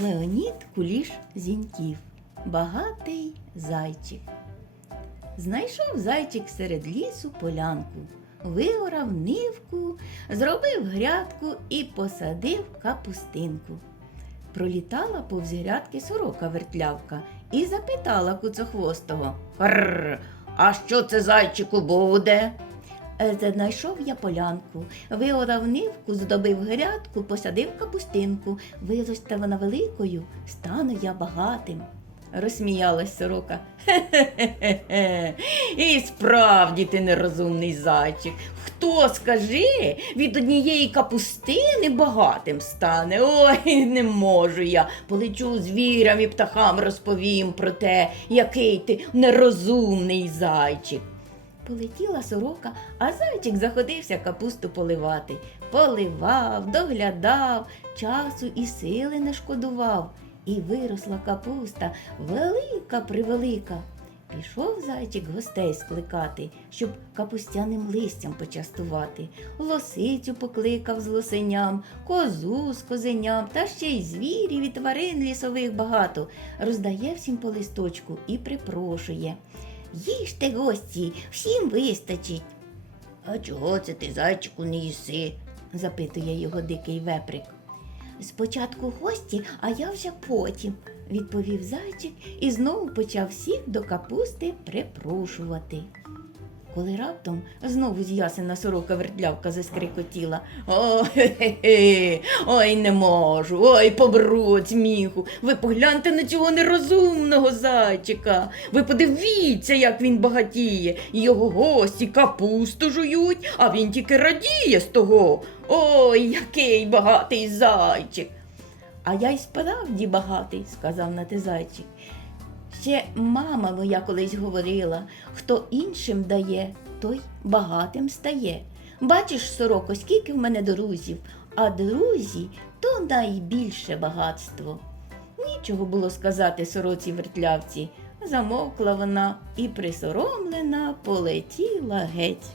Леонід Куліш Зіньків. Багатий зайчик. Знайшов зайчик серед лісу полянку, виорав нивку, зробив грядку і посадив капустинку. Пролітала повз грядки сорока вертлявка і запитала куцохвостого Рр, а що це зайчику буде? «Е, Знайшов я полянку, виорав нивку, здобив грядку, посадив капустинку. Виросте вона великою, стану я багатим. Розсміялась сорока. Хе-хе-хе. І справді ти нерозумний зайчик. Хто, скажи, від однієї капустини багатим стане? Ой, не можу я. Полечу звірям і птахам розповім про те, який ти нерозумний зайчик. Полетіла сорока, а зайчик заходився капусту поливати. Поливав, доглядав, часу і сили не шкодував. І виросла капуста велика превелика. Пішов зайчик гостей скликати, щоб капустяним листям почастувати. Лосицю покликав з лосеням, козу з козеням, та ще й звірів і тварин лісових багато. Роздає всім по листочку і припрошує. Їжте, гості, всім вистачить. А чого це ти, зайчику, не їси? запитує його дикий веприк. Спочатку гості, а я вже потім, відповів зайчик і знову почав всіх до капусти припрошувати. Коли раптом знову з ясена сорока вертлявка заскрикотіла. Хе-хе, ой, не можу, ой, побруть сміху. Ви погляньте на цього нерозумного зайчика. Ви подивіться, як він багатіє. Його гості капусту жують, а він тільки радіє з того. Ой, який багатий зайчик. А я й справді багатий, сказав на те зайчик. Ще мама моя колись говорила, хто іншим дає, той багатим стає. Бачиш, сороко, скільки в мене друзів, а друзі то найбільше багатство. Нічого було сказати сороці вертлявці. Замовкла вона і присоромлена полетіла геть.